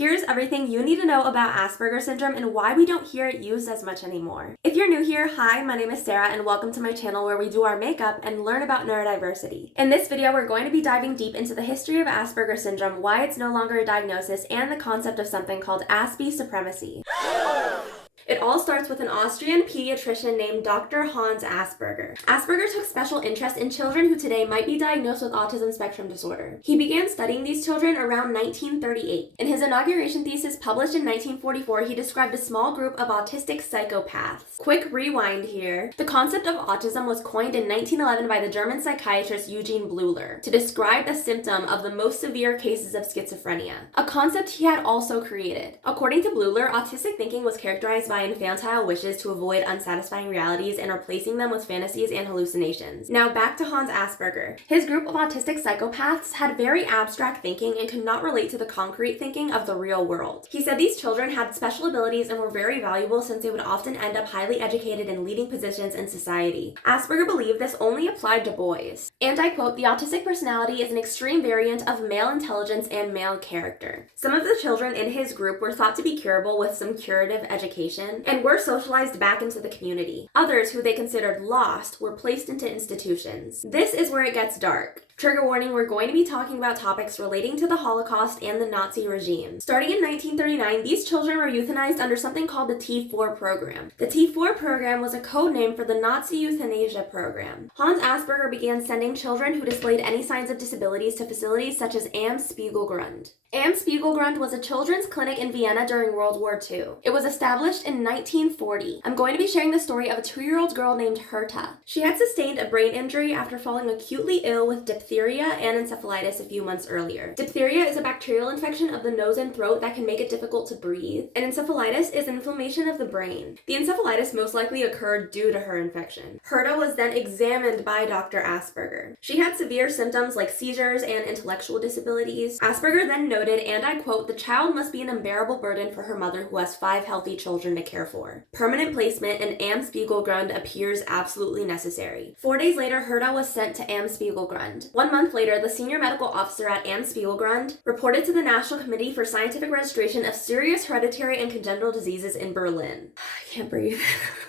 Here's everything you need to know about Asperger syndrome and why we don't hear it used as much anymore. If you're new here, hi, my name is Sarah and welcome to my channel where we do our makeup and learn about neurodiversity. In this video, we're going to be diving deep into the history of Asperger syndrome, why it's no longer a diagnosis, and the concept of something called Aspie supremacy. It all starts with an Austrian pediatrician named Dr. Hans Asperger. Asperger took special interest in children who today might be diagnosed with autism spectrum disorder. He began studying these children around 1938. In his inauguration thesis published in 1944, he described a small group of autistic psychopaths. Quick rewind here. The concept of autism was coined in 1911 by the German psychiatrist Eugen Bleuler to describe a symptom of the most severe cases of schizophrenia, a concept he had also created. According to Bleuler, autistic thinking was characterized by infantile wishes to avoid unsatisfying realities and replacing them with fantasies and hallucinations. Now back to Hans Asperger. His group of autistic psychopaths had very abstract thinking and could not relate to the concrete thinking of the real world. He said these children had special abilities and were very valuable since they would often end up highly educated in leading positions in society. Asperger believed this only applied to boys. And I quote, "The autistic personality is an extreme variant of male intelligence and male character." Some of the children in his group were thought to be curable with some curative education and were socialized back into the community. Others, who they considered lost, were placed into institutions. This is where it gets dark. Trigger warning, we're going to be talking about topics relating to the Holocaust and the Nazi regime. Starting in 1939, these children were euthanized under something called the T4 program. The T4 program was a code name for the Nazi euthanasia program. Hans Asperger began sending children who displayed any signs of disabilities to facilities such as Am Spiegelgrund. Am Spiegelgrund was a children's clinic in Vienna during World War II. It was established in 1940. I'm going to be sharing the story of a 2-year-old girl named Herta. She had sustained a brain injury after falling acutely ill with diphtheria and encephalitis a few months earlier. Diphtheria is a bacterial infection of the nose and throat that can make it difficult to breathe, and encephalitis is inflammation of the brain. The encephalitis most likely occurred due to her infection. Herta was then examined by Dr. Asperger. She had severe symptoms like seizures and intellectual disabilities. Asperger then noted, and I quote, "The child must be an unbearable burden for her mother who has 5 healthy children to care for. Permanent placement in Am Spiegelgrund appears absolutely necessary." 4 days later, Herta was sent to Am Spiegelgrund. 1 month later, the senior medical officer at Am Spiegelgrund reported to the National Committee for Scientific Registration of Serious Hereditary and Congenital Diseases in Berlin. I can't breathe.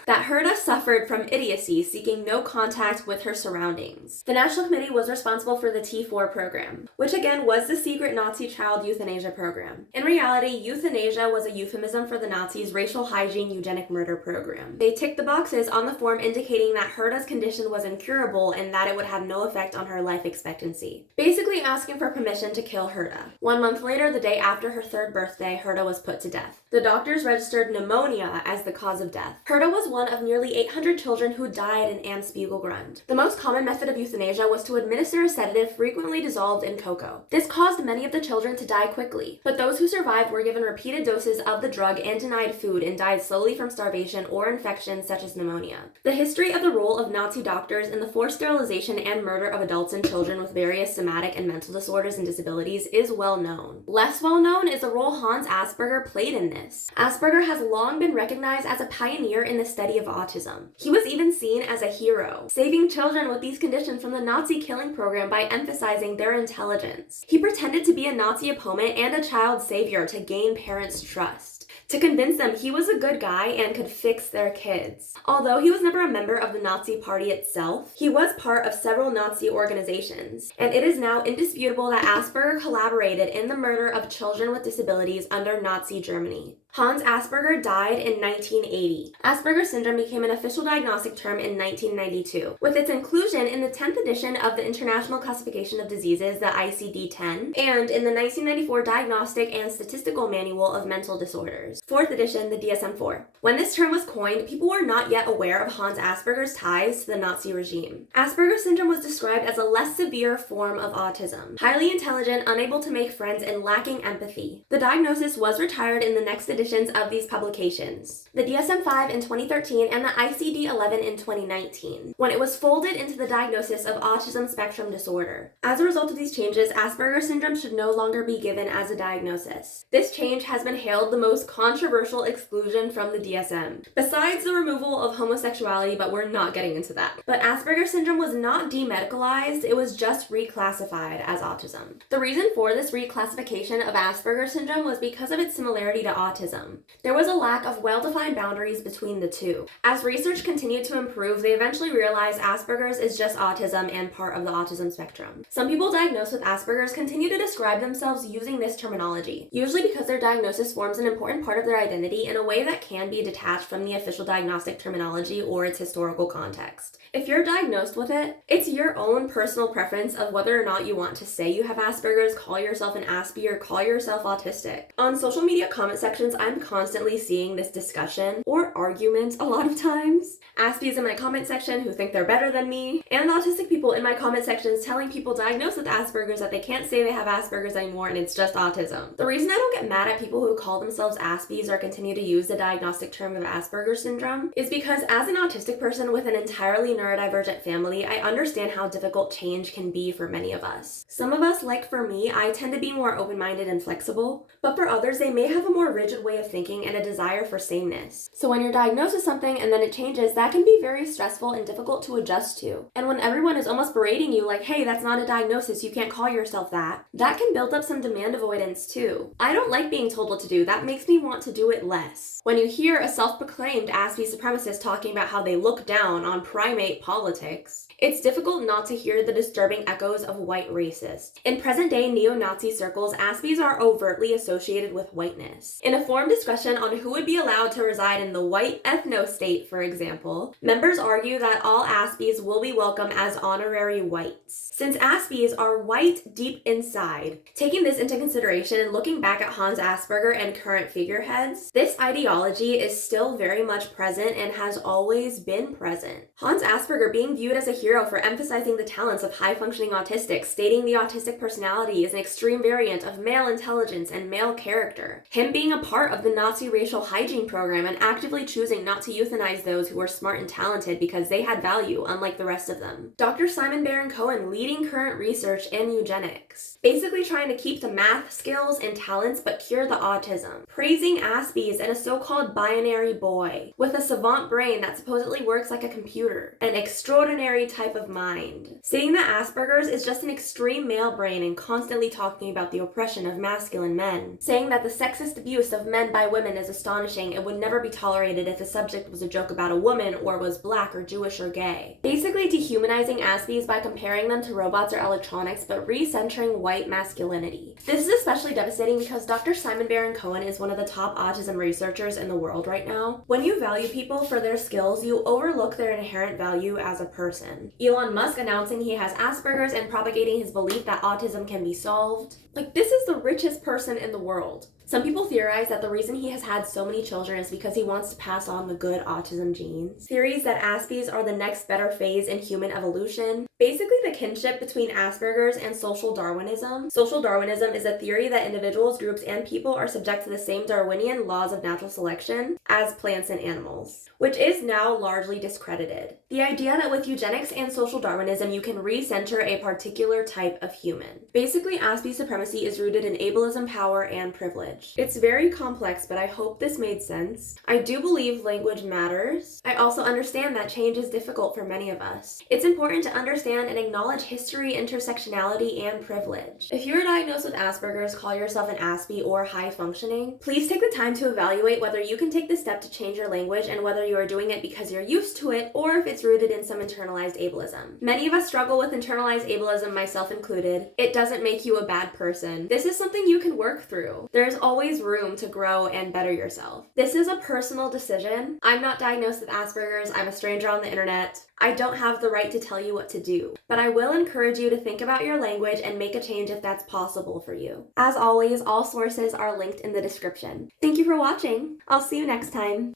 That Herta suffered from idiocy, seeking no contact with her surroundings. The National Committee was responsible for the T4 program, which again was the secret Nazi child euthanasia program. In reality, euthanasia was a euphemism for the Nazis' racial hygiene eugenic murder program. They ticked the boxes on the form indicating that Herta's condition was incurable and that it would have no effect on her life expectancy. Basically asking for permission to kill Herta. 1 month later, the day after her 3rd birthday, Herta was put to death. The doctors registered pneumonia as the cause of death. Herta was one of nearly 800 children who died in Am Spiegelgrund. The most common method of euthanasia was to administer a sedative frequently dissolved in cocoa. This caused many of the children to die quickly, but those who survived were given repeated doses of the drug and denied food and died slowly from starvation or infections such as pneumonia. The history of the role of Nazi doctors in the forced sterilization and murder of adults and children with various somatic and mental disorders and disabilities is well known. Less well known is the role Hans Asperger played in this. Asperger has long been recognized as a pioneer in the study of autism. He was even seen as a hero, saving children with these conditions from the Nazi killing program by emphasizing their intelligence. He pretended to be a Nazi opponent and a child savior to gain parents' trust, to convince them he was a good guy and could fix their kids. Although he was never a member of the Nazi Party itself, he was part of several Nazi organizations, and it is now indisputable that Asperger collaborated in the murder of children with disabilities under Nazi Germany. Hans Asperger died in 1980. Asperger syndrome became an official diagnostic term in 1992, with its inclusion in the 10th edition of the International Classification of Diseases, the ICD-10, and in the 1994 Diagnostic and Statistical Manual of Mental Disorders, 4th edition, the DSM-4. When this term was coined, people were not yet aware of Hans Asperger's ties to the Nazi regime. Asperger syndrome was described as a less severe form of autism, highly intelligent, unable to make friends, and lacking empathy. The diagnosis was retired in the next editions of these publications, the DSM-5 in 2013 and the ICD-11 in 2019, when it was folded into the diagnosis of autism spectrum disorder. As a result of these changes, Asperger syndrome should no longer be given as a diagnosis. This change has been hailed the most controversial exclusion from the DSM, besides the removal of homosexuality, but we're not getting into that. But Asperger syndrome was not demedicalized, it was was just reclassified as autism. The reason for this reclassification of Asperger syndrome was because of its similarity to autism. There was a lack of well-defined boundaries between the two. As research continued to improve, they eventually realized Asperger's is just autism and part of the autism spectrum. Some people diagnosed with Asperger's continue to describe themselves using this terminology, usually because their diagnosis forms an important part of their identity in a way that can be detached from the official diagnostic terminology or its historical context. If you're diagnosed with it, it's your own personal preference of whether or not you want to say you have Asperger's, call yourself an Aspy, or call yourself autistic. On social media comment sections, I'm constantly seeing this discussion or argument a lot of times. Aspies in my comment section who think they're better than me, and autistic people in my comment sections telling people diagnosed with Asperger's that they can't say they have Asperger's anymore and it's just autism. The reason I don't get mad at people who call themselves Aspies or continue to use the diagnostic term of Asperger syndrome is because as an autistic person with an entirely neurodivergent family, I understand how difficult change can be for many of us. Some of us, like for me, I tend to be more open-minded and flexible, but for others, they may have a more rigid way of thinking and a desire for sameness. So when you're diagnosed with something and then it changes, that can be very stressful and difficult to adjust to. And when everyone is almost berating you like, hey, that's not a diagnosis, you can't call yourself that, that can build up some demand avoidance too. I don't like being told what to do. That makes me want to do it less. When you hear a self-proclaimed Aspie supremacist talking about how they look down on primate politics, it's difficult not to hear the disturbing echoes of white racists. In present-day neo-Nazi circles, Aspies are overtly associated with whiteness. In a forum discussion on who would be allowed to reside in the white ethno-state, for example, members argue that all Aspies will be welcome as honorary whites, since Aspies are white deep inside. Taking this into consideration and looking back at Hans Asperger and current figureheads, this ideology is still very much present and has always been present. Hans Asperger being viewed as a hero for emphasizing the talents of high-functioning autistics, stating the autistic personality is an extreme variant of male intelligence and male character. Him being a part of the Nazi racial hygiene program and actively choosing not to euthanize those who were smart and talented because they had value, unlike the rest of them. Dr. Simon Baron-Cohen leading current research in eugenics, basically trying to keep the math skills and talents but cure the autism. Praising Aspies and a so-called binary boy with a savant brain that supposedly works like a computer, an extraordinary type of mind. Saying that Asperger's is just an extreme male brain and constantly talking about the oppression of masculine men. Saying that the sexist abuse of men by women is astonishing and would never be tolerated if the subject was a joke about a woman or was black or Jewish or gay. Basically dehumanizing Aspies by comparing them to robots or electronics but recentering white masculinity. This is especially devastating because Dr. Simon Baron-Cohen is one of the top autism researchers in the world right now. When you value people for their skills, you overlook their inherent value as a person. Elon Musk announcing he has Asperger's and propagating his belief that autism can be solved. Like, this is the richest person in the world. Some people theorize that the reason he has had so many children is because he wants to pass on the good autism genes. Theories that Aspies are the next better phase in human evolution. Basically the kinship between Asperger's and social Darwinism. Social Darwinism is a theory that individuals, groups, and people are subject to the same Darwinian laws of natural selection as plants and animals, which is now largely discredited. The idea that with eugenics and social Darwinism you can recenter a particular type of human. Basically, Aspie supremacy is rooted in ableism, power, and privilege. It's very complex, but I hope this made sense. I do believe language matters. I also understand that change is difficult for many of us. It's important to understand and acknowledge history, intersectionality, and privilege. If you're diagnosed with Asperger's, call yourself an Aspie or high functioning, please take the time to evaluate whether you can take the step to change your language and whether you are doing it because you're used to it or if it's rooted in some internalized ableism. Many of us struggle with internalized ableism, myself included. It doesn't make you a bad person. This is something you can work through. There's always room to grow and better yourself. This is a personal decision. I'm not diagnosed with Asperger's. I'm a stranger on the internet. I don't have the right to tell you what to do, but I will encourage you to think about your language and make a change if that's possible for you. As always, all sources are linked in the description. Thank you for watching. I'll see you next time.